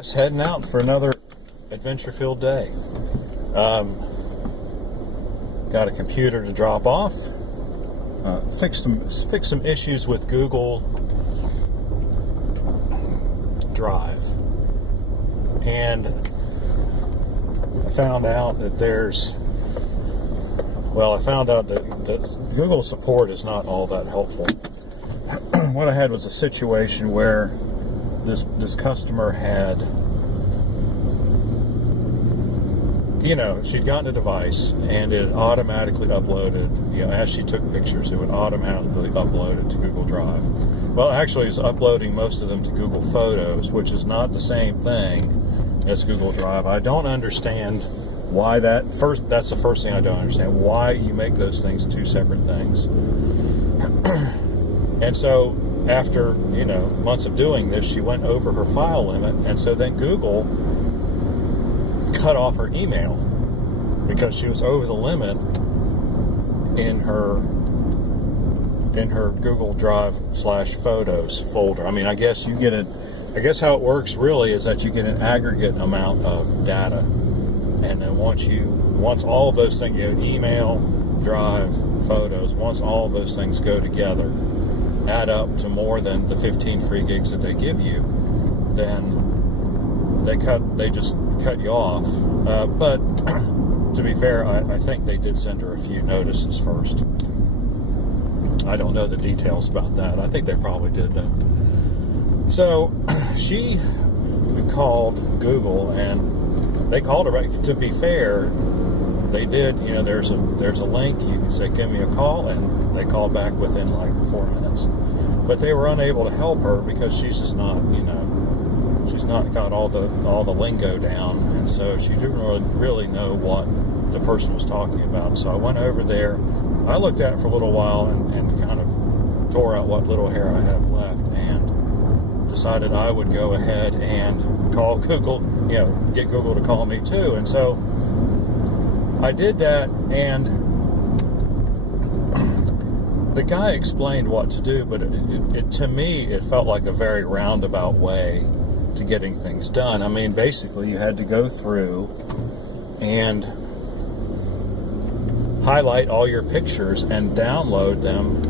Just heading out for another adventure-filled day. Got a computer to drop off. Fix some issues with Google Drive, and I found out that that Google support is not all that helpful. What I had was a situation where this customer had, she'd gotten a device and it automatically uploaded, as she took pictures, it would automatically upload it to Google Drive. Well, actually, it's uploading most of them to Google Photos, which is not the same thing as Google Drive. I don't understand why that's the first thing I don't understand, why you make those things two separate things. And so, after months of doing this, she went over her file limit, and so then Google cut off her email because she was over the limit in her Google Drive /Photos folder. I mean, I guess how it works really is that you get an aggregate amount of data, and then once all of those things, email, Drive, Photos, once all of those things go together, add up to more than the 15 free gigs that they give you, then they just cut you off. But to be fair, I think they did send her a few notices first. I don't know the details about that. I think they probably did though. So she called Google, and they called her back. To be fair, they did. There's a link. You can say, "Give me a call," and they called back within like 4 minutes. But they were unable to help her because she's just not, she's not got all the lingo down, and so she didn't really know what the person was talking about. So I went over there. I looked at it for a little while and kind of tore out what little hair I have left, and decided I would go ahead and call Google, get Google to call me too. And so I did that, and the guy explained what to do, but to me, it felt like a very roundabout way to getting things done. I mean, basically, you had to go through and highlight all your pictures and download them.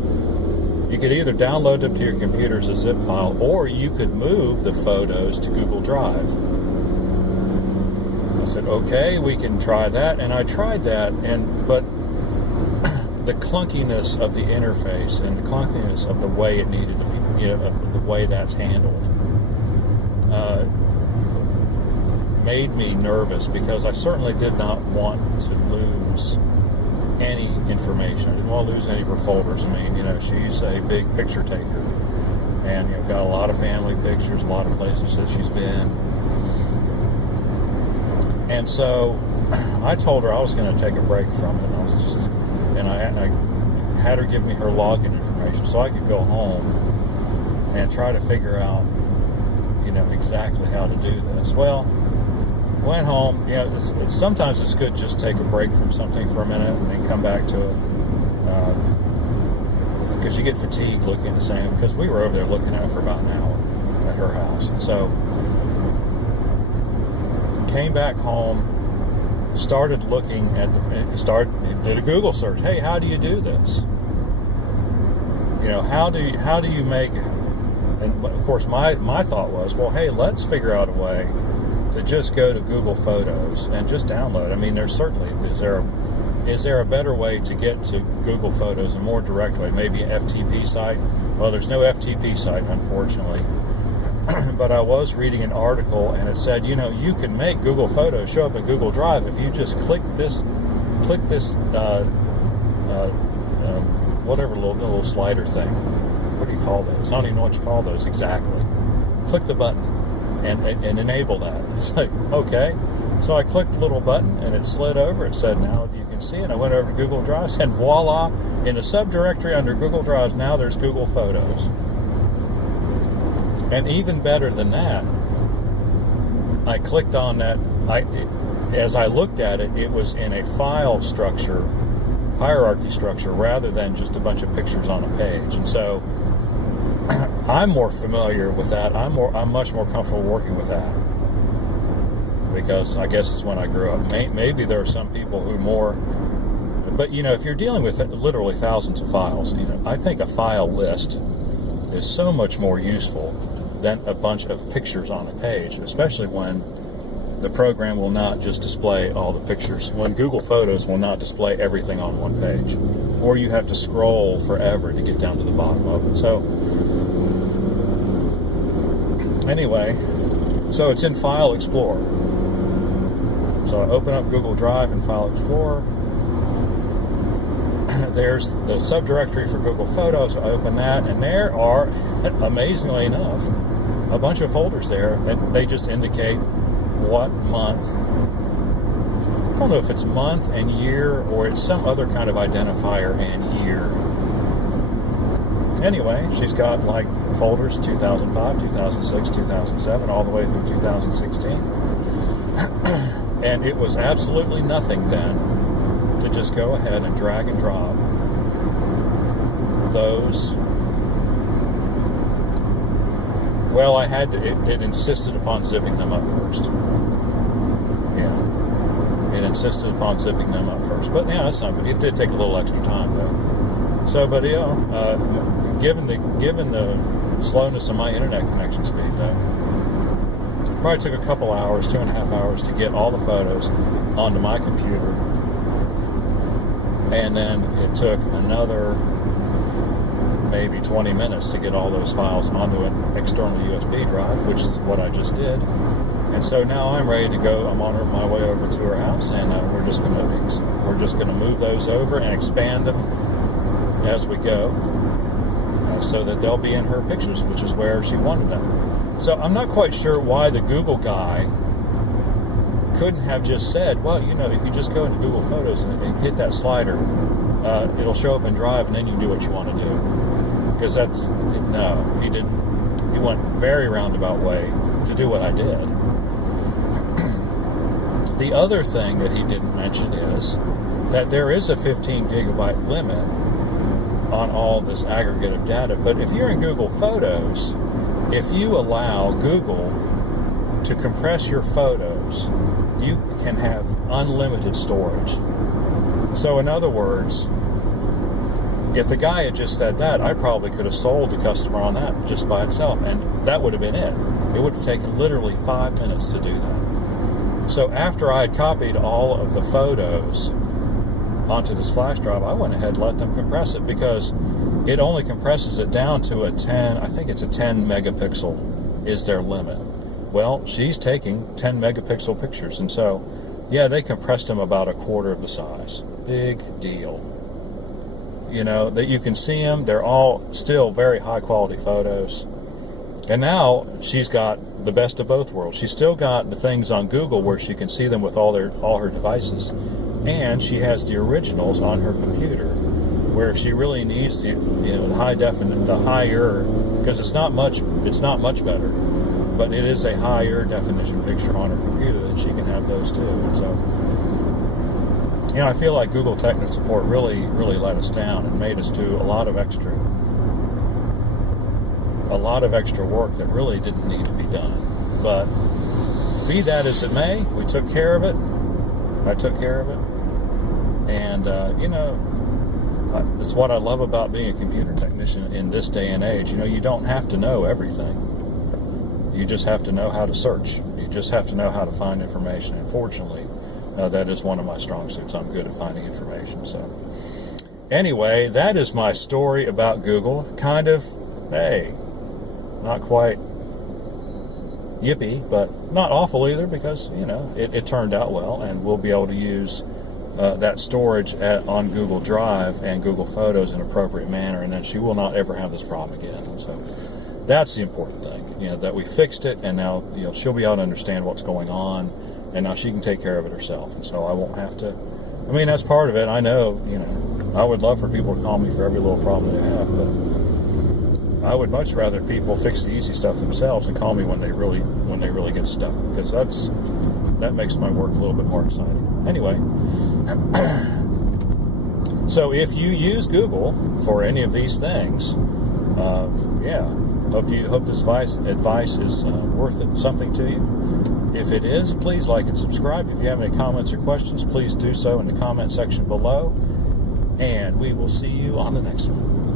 You could either download them to your computer as a zip file, or you could move the photos to Google Drive. I said, okay, we can try that, and I tried that, but the clunkiness of the interface and the clunkiness of the way it needed to be, of the way that's handled, made me nervous, because I certainly did not want to lose any information. I didn't want to lose any of her folders. I mean, she's a big picture taker, and got a lot of family pictures, a lot of places that she's been. And so I told her I was going to take a break from it. And I had her give me her login information so I could go home and try to figure out, exactly how to do this. Well, went home. Sometimes it's good just take a break from something for a minute and then come back to it, because you get fatigued looking at the same. Because we were over there looking at it for about an hour at her house, and so came back home. Started looking at did a Google search. Hey, how do you do this? How do you make it? And of course, my thought was, well, hey, let's figure out a way to just go to Google Photos and just download. I mean, there's certainly is there a better way to get to Google Photos, a more direct way? Maybe an FTP site. Well, there's no FTP site, unfortunately. But I was reading an article, and it said, you can make Google Photos show up in Google Drive if you just click this, whatever little slider thing. What do you call those? I don't even know what you call those exactly. Click the button and enable that. It's like, okay. So I clicked the little button, and it slid over. It said, now you can see it. I went over to Google Drive, and voila, in the subdirectory under Google Drive, now there's Google Photos. And even better than that, I clicked on that. As I looked at it, it was in a file structure, hierarchy structure, rather than just a bunch of pictures on a page. And so I'm more familiar with that. I'm much more comfortable working with that. because I guess it's when I grew up. Maybe there are some people who more, but if you're dealing with literally thousands of files, I think a file list is so much more useful than a bunch of pictures on a page, especially when the program will not just display all the pictures, when Google Photos will not display everything on one page, or you have to scroll forever to get down to the bottom of it. So anyway, so it's in File Explorer. So I open up Google Drive in File Explorer. There's the subdirectory for Google Photos. I open that, and there are, amazingly enough, a bunch of folders there, and they just indicate what month. I don't know if it's month and year, or it's some other kind of identifier and year. Anyway, she's got like folders 2005, 2006, 2007, all the way through 2016. And it was absolutely nothing then to just go ahead and drag and drop those. Well, I had to, it insisted upon zipping them up first. Yeah. It insisted upon zipping them up first. But yeah, that's not good. It did take a little extra time though. So, but given the slowness of my internet connection speed though, probably took a couple hours, 2.5 hours to get all the photos onto my computer. And then it took another maybe 20 minutes to get all those files onto an external USB drive, which is what I just did. And so now I'm ready to go. I'm on my way over to her house, and we're just going to move those over and expand them as we go, so that they'll be in her pictures, which is where she wanted them. So I'm not quite sure why the Google guy couldn't have just said, well, if you just go into Google Photos and hit that slider, it'll show up in Drive, and then you can do what you want to do. Because no, he didn't. He went very roundabout way to do what I did. The other thing that he didn't mention is that there is a 15 gigabyte limit on all this aggregate of data. But if you're in Google Photos, if you allow Google to compress your photos, you can have unlimited storage. So in other words, if the guy had just said that, I probably could have sold the customer on that just by itself, and that would have been it. It would have taken literally 5 minutes to do that. So after I had copied all of the photos onto this flash drive, I went ahead and let them compress it, because it only compresses it down to a 10, I think it's a 10 megapixel is their limit. Well, she's taking 10 megapixel pictures, and so, yeah, they compressed them about a quarter of the size. Big deal. That you can see them. They're all still very high quality photos. And now she's got the best of both worlds. She's still got the things on Google where she can see them with all her devices, and she has the originals on her computer, where if she really needs the the higher, because it's not much better, but it is a higher definition picture on her computer, then she can have those too. And so, I feel like Google technical support really let us down and made us do a lot of extra work that really didn't need to be done. But be that as it may, we took care of it. I took care of it. And, it's what I love about being a computer technician in this day and age. You don't have to know everything. You just have to know how to search. You just have to know how to find information. And fortunately, that is one of my strong suits. I'm good at finding information. So anyway, that is my story about Google. Kind of, not quite yippee, but not awful either, because, it turned out well, and we'll be able to use that storage on Google Drive and Google Photos in an appropriate manner, and then she will not ever have this problem again. And so that's the important thing, that we fixed it, and now, she'll be able to understand what's going on, and now she can take care of it herself, and so I won't have to. That's part of it. I know, I would love for people to call me for every little problem they have, but I would much rather people fix the easy stuff themselves and call me when they really get stuck, because that makes my work a little bit more exciting. Anyway, so if you use Google for any of these things, hope this advice is worth something to you. If it is, please like and subscribe. If you have any comments or questions, please do so in the comment section below. And we will see you on the next one.